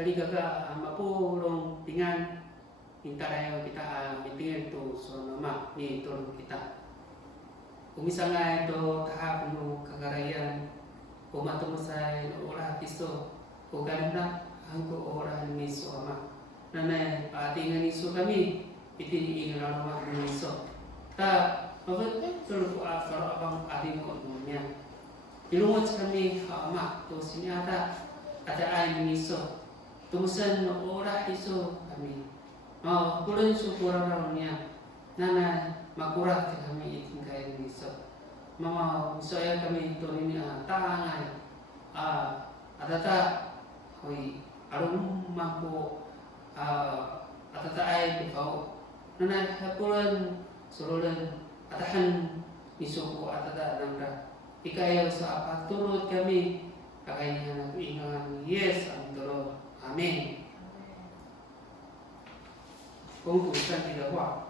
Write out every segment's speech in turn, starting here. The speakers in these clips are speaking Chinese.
kali kakak mapulong dengan minta tayo kita mitingin to so nama ni tolong kita. Kung misalnya ito kahapon no kagarayan, kung matumusay no oras piso, kung ganda ang ko oras ni so ama. Nanay ating niso kami, itiniin na naman ng niso. Ta mabot tulog ko para abang ating ko niya. Ilungod kami ama to sinyata ada ay niso. Tumusan no oras iso kami. Kulun su kurang niya. Nanay makurat kami iting kaya niso. Mama saya kami ito ini tangay. Atata hoy arum mako atata ay bifau. Nanay kulun sululan atahan niso ko atata nangra. Ikayaw sa pagturod kami, kakayahan ng ingang yes, ang turod. Amen. 公读上帝的话，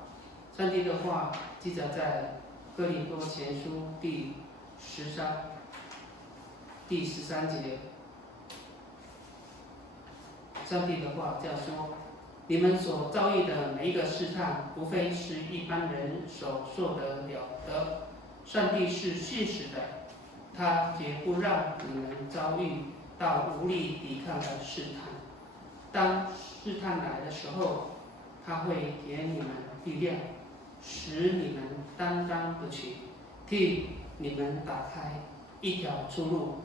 上帝的话记载在哥林多前书第13节。上帝的话这样说：你们所遭遇的每一个试探，无非是一般人所受得了的。上帝是信实的。他绝不让你们遭遇到无力抵抗的试探。当试探来的时候，他会给你们力量，使你们担当得起，替你们打开一条出路。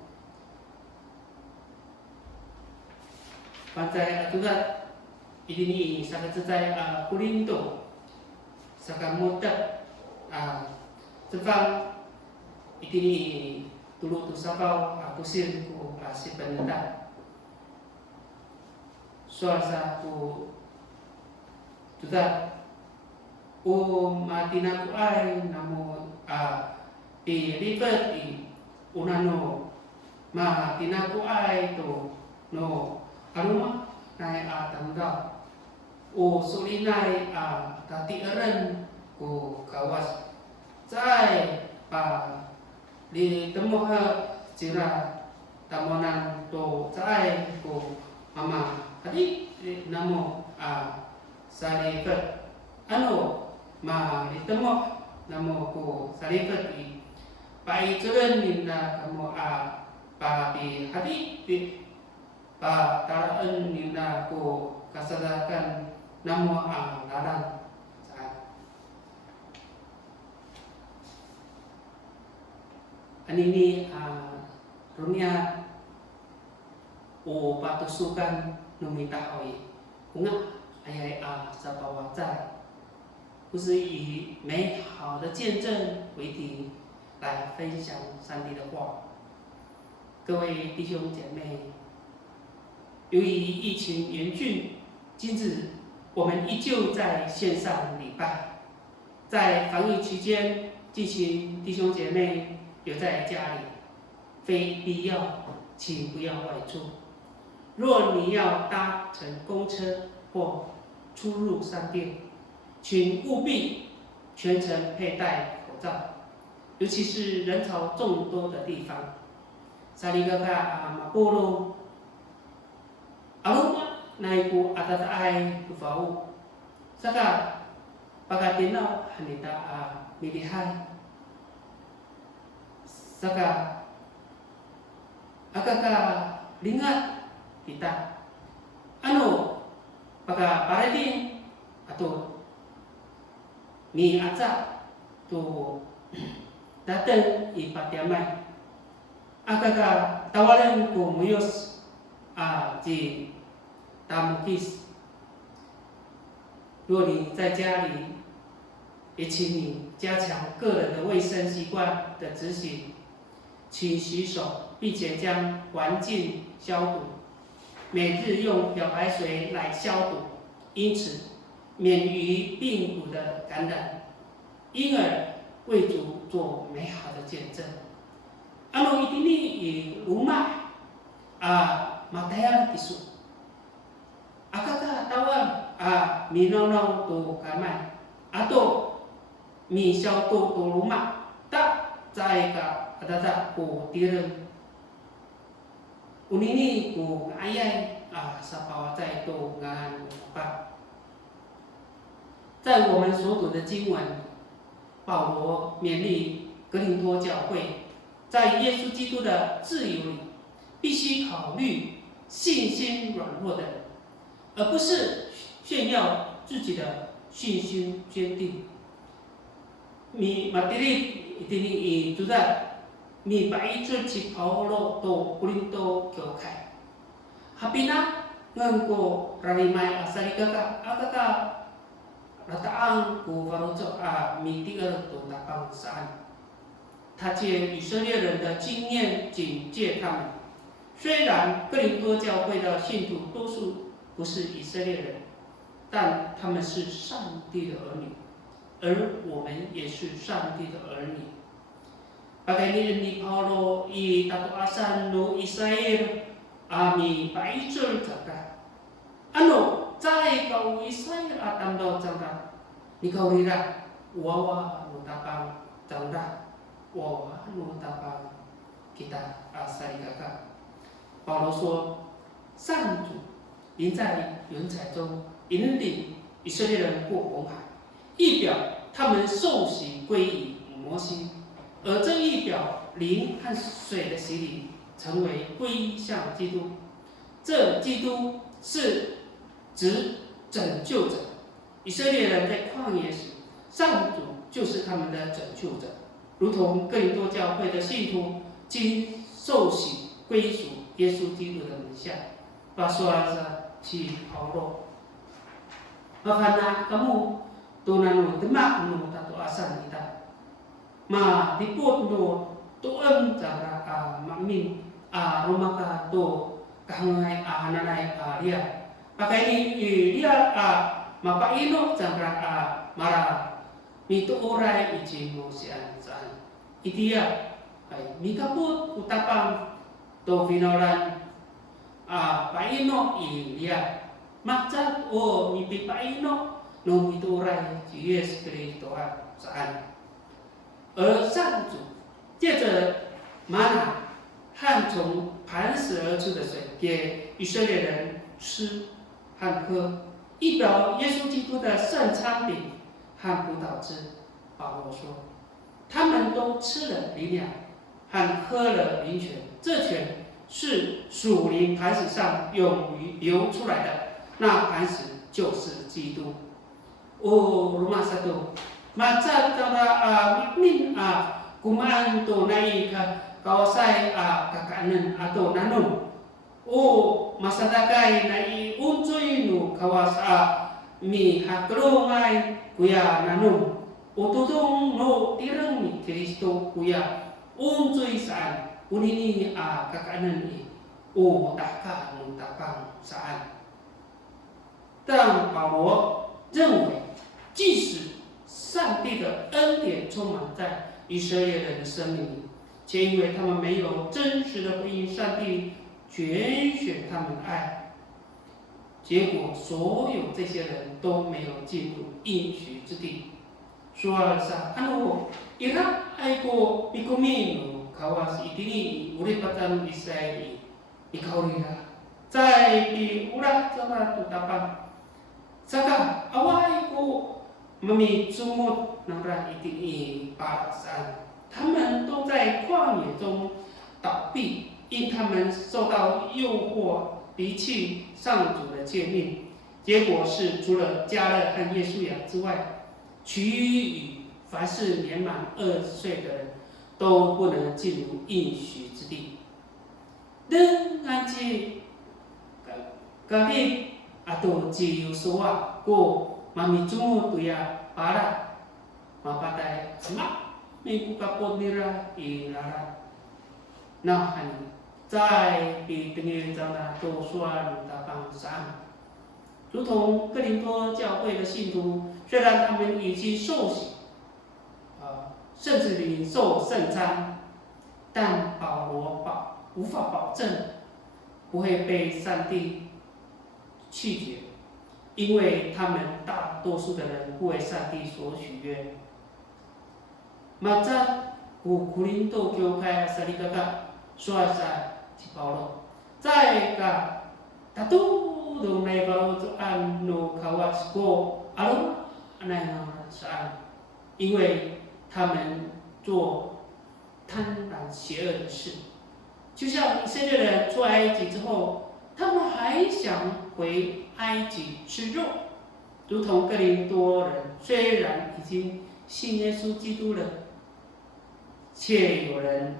Pantai aturan ini sangat sesuai Korinto, sangat mudah. Sebab ini dulu tu sabau pusing ku si penita. Suara ku tuda matina ku ay namo deliver unano matina ku ay to no aruma nai tangga sulinai tati eren ku kawas cai di temu jira tamonan to cai ku mama tadi namo sarifat ma di temu namo ku sarifat pai curen ninda kamu pa di hati di pa taraan ninda ku kasadakan namo larang. Ini dunia patusukan numita hoi unga ayai sa bawah在，不是以美好的见证为题来分享上帝的话。各位弟兄姐妹，由于疫情严峻，今日我们依旧在线上礼拜，在防疫期间进行弟兄姐妹留在家里，非必要，请不要外出。若你要搭乘公车或出入商店，请务必全程佩戴口罩，尤其是人潮众多的地方。萨利哥哥马波罗，naiku atas ai kufau, saka pagatinau hanita milihai, saka akaka lingat kita, paga paradin atau mi aca tu datang ipatiamai, akaka tawaran ku muyos di tamukis。若你在家里，也请你加强个人的卫生习惯的执行，请洗手，并且将环境消毒，每日用漂白水来消毒，因此免于病毒的感染，因而为主做美好的见证。ini di rumah mataya tisu. Akaka tawa minonong tu kamay atau mi xiao tu rumah tak zai ka adata ku direm 有年年有爱爱撒巴瓦在多安巴。在我们所读的经文，保罗勉励格林多教会，在耶稣基督的自由里，必须考虑信心软弱的人，而不是炫耀自己的信心坚定。Mi materi ini juga mi baitul ci Paulo to Korinto Kyokai. Hapina ngengko rarimai asali kaka akaka rataang ku farojo mi tiga to tapang saan。他借以色列人的经验警戒他们。虽然哥林多教会的信徒多数不是以色列人，但他们是上帝的儿女。而我们也是上帝的儿女。Bagay ni Paulo i tatuasan no Israel ami paicul jaga. Ano, cai kau Israel atamdo jaga. Ni kau rira, wawa no tapang jaga, wawa no tapang kita asari gaga. Paulo 说，上主临在云彩中引领以色列人过红海。意表他们受洗归于摩西，而这意表灵和水的洗礼，成为归向基督。这基督是指拯救者。以色列人在旷野时，上主就是他们的拯救者，如同哥林多教会的信徒经受洗归属耶稣基督的门下。巴索拉萨去保罗，kamu tunanu demak nu tatu asan kita ma diput nu tuem cara makmin rumaka tu kahangai hananai dia pakai ni dia mapaino cara mara mitu urai iji mosian san itia ai mikaput utapang to vinoran paino dia maksa mi paino no iturai Yesus Kristus saan， 而上主借着玛纳和从磐石而出的水给以色列人吃和喝，意表耶稣基督的圣餐饼和葡萄汁。保罗说，他们都吃了灵粮和喝了灵泉，这泉是属灵磐石上永于流出来的，那磐石就是基督。rumah satu macam cara min kumaan to naik kawasai kakanan atau nanun masa takai naik uncui nu kawas mi hakromai kuya nanun ututong no tirang mi Kristo kuya uncui saan unini kakanan ni taka nu tapang saan。但保罗认为，即使上帝的恩典充满在以色列人的生命里，且因为他们没有真实的回应上帝拣选他们的爱，结果所有这些人都没有进入应许之地。说了啥？ira aiko mikuminu kawas itini uripatan Israel ikaurira， 在比乌拉这么土大邦。Saka awai ko mami sumut nara itini parasan， 他们都在旷野中倒闭，因他们受到诱惑，离弃上主的诫命。结果是，除了加勒和耶稣亚之外，其余凡是年满20岁的人都不能进入应许之地。等安吉咖喱。atau ci Yosua ko mamicumu tu ya para mapatai semak mengkukapot nira ilara nah hani 在比等于长大都算的榜上，如同哥林多教会的信徒，虽然他们已经受洗，甚至领受圣餐，但保罗无法保证不会被上帝拒绝，因为他们大多数的人不为上帝所许愿。马扎古林多教会萨利嘎嘎说下去保罗，在个大都都没法做按诺卡瓦斯过阿鲁那样是按，因为他们做贪婪邪恶的事，就像以色列人出埃及之后，他们还想回埃及吃肉，如同哥林多人虽然已经信耶稣基督了，却有人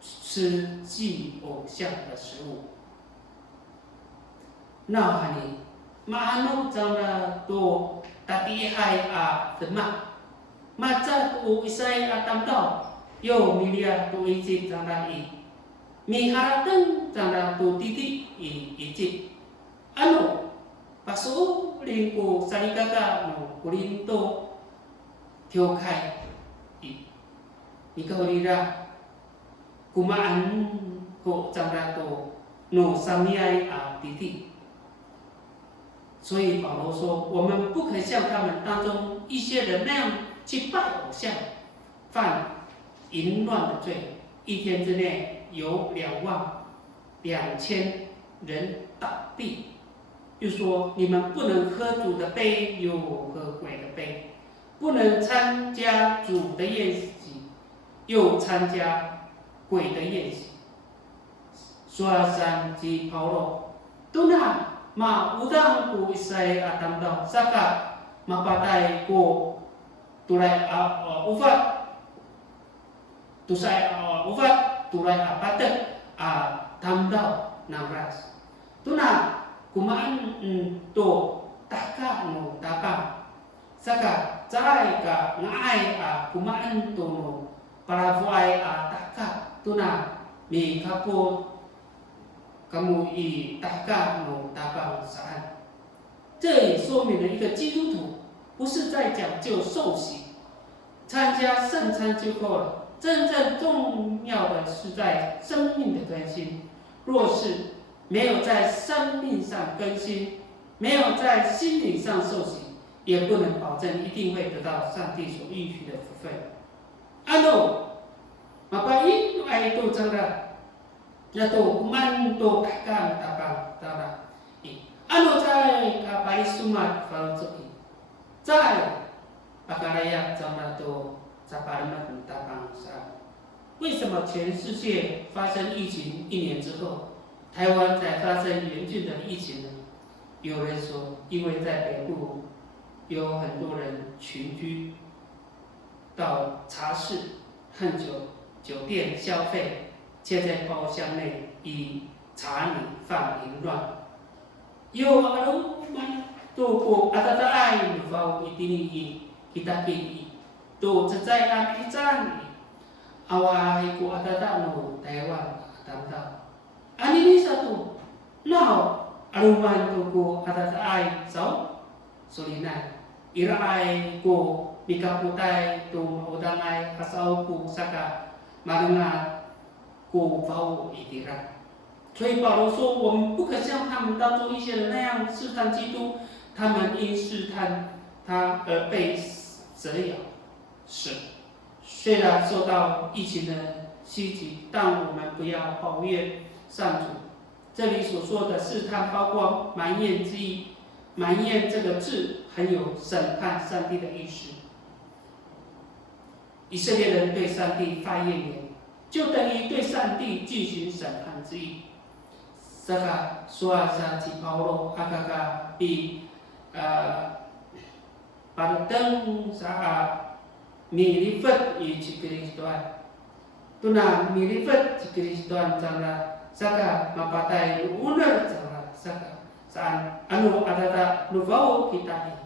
吃祭偶像的食物。那哈尼马努长的多tadi hai a demak maca tu isai atamdau yo milia tu ijib jangda i miharateng jangda tu titik i ijib anu pasu lingku salikaka no kulinto tiokai i ikaulira kumaan ko jangda tu no samiai a titik。所以保罗说，我们不可像他们当中一些人那样去拜偶像，犯淫乱的罪。一天之内有22000人倒闭。又说，你们不能喝主的杯，又喝鬼的杯；不能参加主的宴席，又参加鬼的宴席。刷山及paulo都那。ma udang ku isai atam dau saka mapatai ku tulai uvat tusai uvat tulai apatet atam dau nangras tuna kumaan to taka no tapa saka cai ka ngai kumaan to no parafuai taka tuna mi kapo kamu以大干某大棒撒案，这也说明了一个基督徒不是在讲究受洗、参加圣餐就够了，真正重要的是在生命的更新。若是没有在生命上更新，没有在心灵上受洗，也不能保证一定会得到上帝所预许的福分。阿诺，马巴因爱都真的。Lato kuman to takang tapang tara ano cai ka paris sumat falsoki cai akarayak zama to zaparmat tapang sa 为什么全世界发生疫情1年之后，台湾才发生严峻的疫情呢？有人说，因为在北部有很多人群居到茶室和酒店消费。却在包厢内以茶米饭淫乱。有阿鲁曼多过阿达达爱鲁法伊丁伊kita kini to cecai kami cani awai ku ada no Taiwan tamta ani ni satu now aluman to ku ada ai sau solina ira ai ku mikaputai to udang ai asau ku saka marunga ku fau itira。所以保罗说，我们不可像他们当中一些人那样试探基督，他们因试探他而被蛇咬死。虽然受到疫情的袭击，但我们不要抱怨上主。这里所说的试探，包括埋怨之意。埋怨这个字很有审判上帝的意思。以色列人对上帝发怨言，就等于对上帝进行审判之意。Saka suasa si Paulo agak di panteng sa milifat i Kristoan. Tuna milifat si Kristoan cara saka mapatay unar cara saka saan ano adata nuvao kita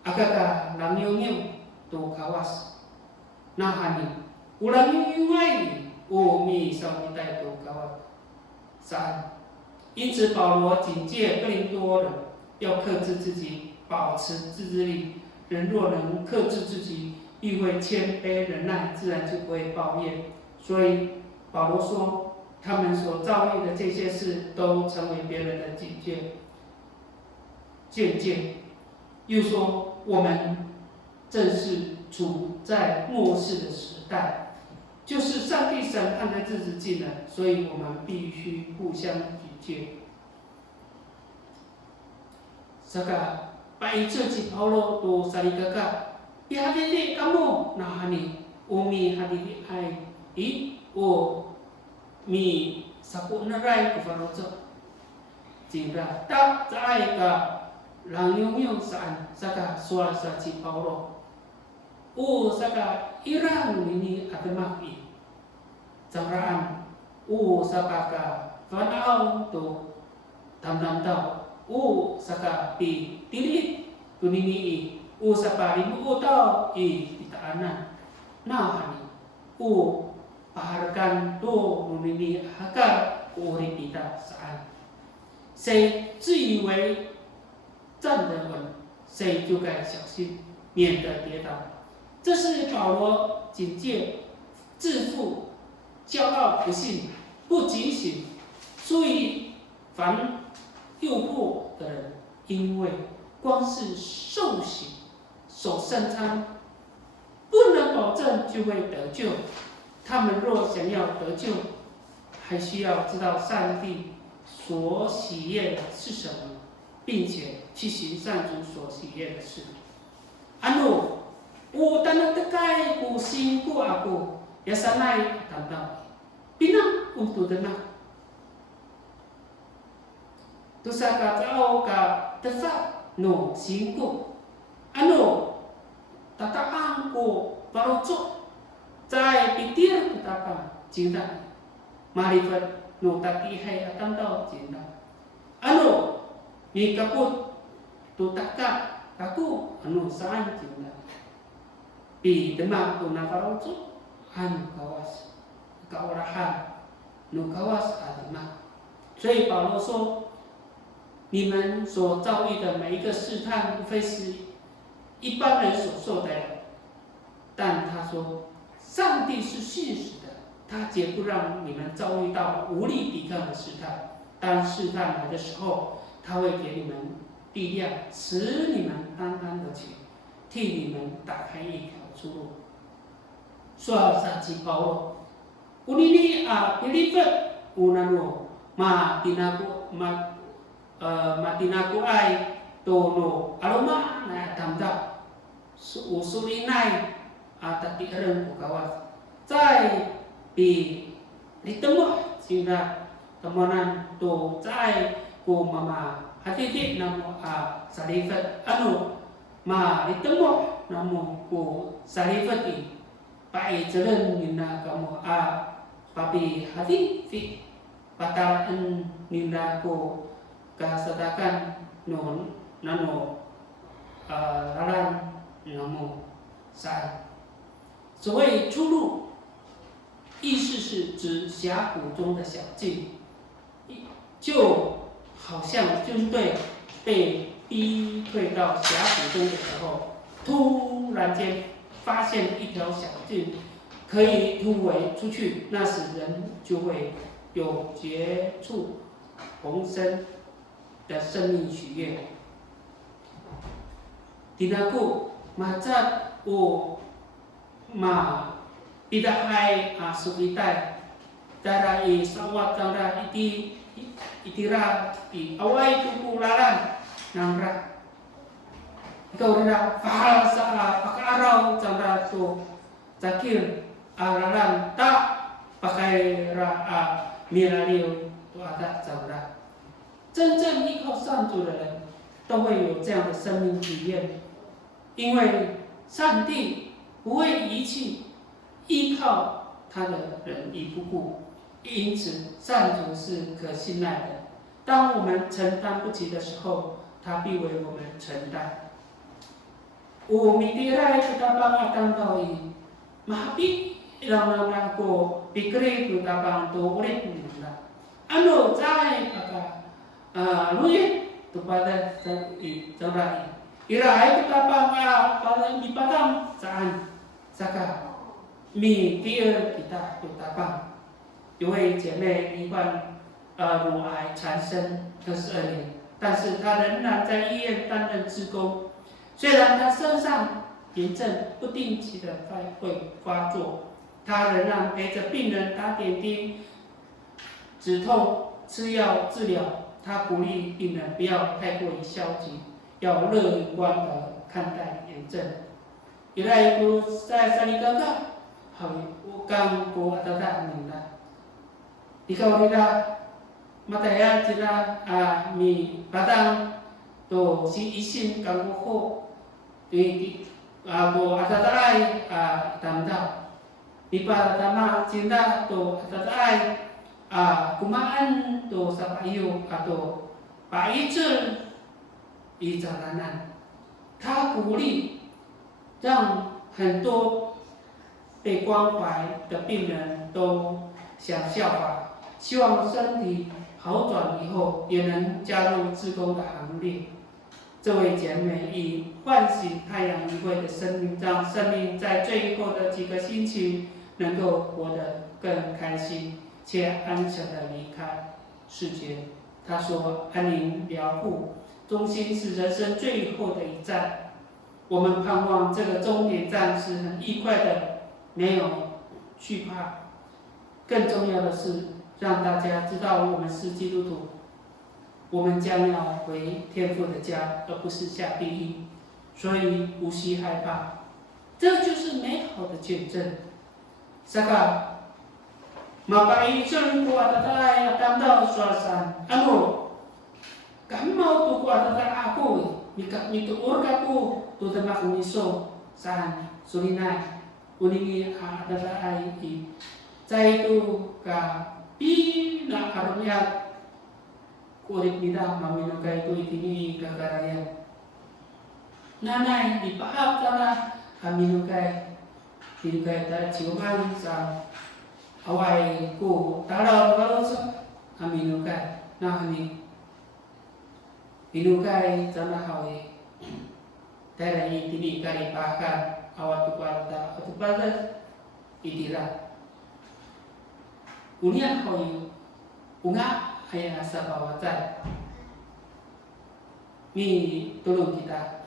agak langyong to kawas nahani ulang yung ay o mi sa kita to kawas。因此，保罗警戒哥林多人要克制自己，保持自制力。人若能克制自己，必会谦卑忍耐，自然就不会抱怨。所以保罗说，他们所遭遇的这些事，都成为别人的警戒、见解。又说，我们正是处在末世的时代。就是上帝审判的日子近了，所以我们必须互相警戒。这个拜这起保罗都萨利格格，比哈迪的kamu那哈尼，umi哈迪的爱，我mi sapu nerai ku farozo. Jika tak cai ka lang yung saan saka suara saci Paulo. Saka Iran ini ademaki. Jangraan. Saka ka fanao to tam tau. Saka pi tilit kunini saka rimu tau itaanan. Nah hani. Paharkan to menini hakar uri kita saat 谁自以为站得稳，谁就该小心，免得跌倒。这是保罗警戒自负、骄傲、不信、不警醒，所以凡诱惑的人，因为光是受洗、守圣餐，不能保证就会得救。他们若想要得救，还需要知道上帝所喜悦的是什么，并且去行上主所喜悦的事。tanah tekai ku singku aku ya sanai tanda pinang untuk dengar. Dosa kau ka tefa no singku tataan ku barucuk cai pitir betapa cinta marifat no taki hai atam tau cinta mi kaput tu taka kaku saan cinta pi demak tu nafarocu kawas kaurahan no kawas adema。所以保罗说，你们所遭遇的每一个试探，无非是一般人所受的，但他说，上帝是信实的。他绝不让你们遭遇到无力抵抗的试探。当试探来的时候，他会给你们力量，使你们单单得起，替你们打开一条出路。说上期保罗，unini pilipet unano matinaku ai tono aroma na tamda usulinai tati ereng kawas， 在比ditemu sehingga temenan tu cai ku mama hati namu salifat ditemu namu ku salifat pai jalan nina kamu papi hati patalan nina ku kasadakan non nano lalan namu sai。所谓出路，意思是指峡谷中的小径，就好像军队被逼退到峡谷中的时候，突然间发现一条小径可以突围出去，那时人就会有绝处逢生的生命喜悦。Tinaku macam tidak hai sukitai darai sawat dara itira awai tuku laran nangra ikaw rina fahal sa pakarau candra tu zakir laran tak pakai mirariu tu ada candra。真正依靠上主的人都会有这样的生命体验，因为上帝不会遗弃依靠他的人已不顾，因此上主是可信赖的。当我们承担不起的时候，他必为我们承担。Umitirai kutabang atang tawi, mahapi ilang ko pikri kutabang to ulit nila. Cai paka luye tu pada cerai. Irai kutabang pada di padang saan saka mi tier kita kutabang。有位姐妹罹患乳癌缠身22年，但是她仍然在医院担任志工。虽然她身上炎症不定期的会发作，他仍然陪着病人打点滴、止痛、吃药治疗。他鼓励病人不要太过于消极，要乐观地看待炎症。Ila iku saya salikaga, hawi ukang ko atata aminda. Ikaw nila mataya sila mi batang to si isin kang ko bo atataay tamda. Di para tama cinta to atataay kumaan to sa payo ato paicul i jalanan. 他鼓励让很多被关怀的病人都想效法，希望身体好转以后也能加入志工的行列。这位姐妹以唤醒太阳一会的生命，让生命在最后的几个星期能够活得更开心，且安详地离开世界。她说：“安宁疗护中心是人生最后的一站，我们盼望这个终点站是很愉快的，没有惧怕。更重要的是，让大家知道我们是基督徒，我们将要回天父的家，而不是下地狱，所以无需害怕。这就是美好的见证。Saka mapaisun ko atatay at tamdaw suasan. Ano? Kamaw to ko atatay ako. Mituur ka po to damak niso saan sulinay. Uningi atatay i. Cai tu ka pina arumyat kurit nida maminukay tu itini kagarayan. Nanay ipaap sana kaminukay tinukay ta ciuman sa away ko taraw kalau sa aminukay na hani minukay sana hawi tera itini kari pakan awat tuparta atupada itira unian hawi unga ayah asa bawatan mi tolong kita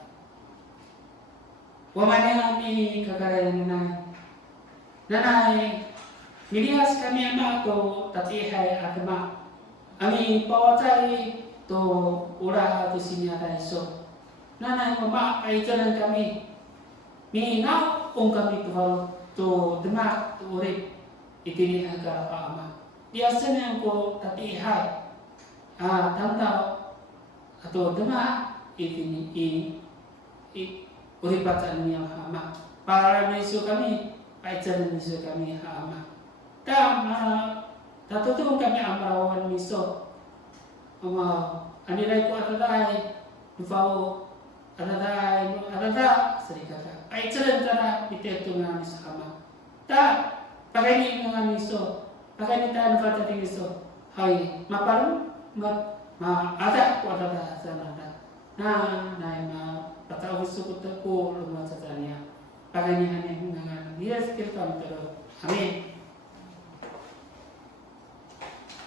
wamanya mi kagarayan nanay milias kami ama to tatihai atma ami pawacai to ura to sinya taiso nanay mama ay jalan kami mi na kami to demak to urip itini aga ama biasanya ko tatihai tanda atau demak itini uripatan niya ama para miso kami ay jalan miso kami ama tatutu kami amarawan miso anilay ko atatay nufao atata serikata ay jalan tara iteto nga miso ama pagani nga miso pagani ta nufata ti miso hay maparu ada ko atata sanada patawag ko lumasa sa niya. Paganihan niya nga dia skill kami pero amin.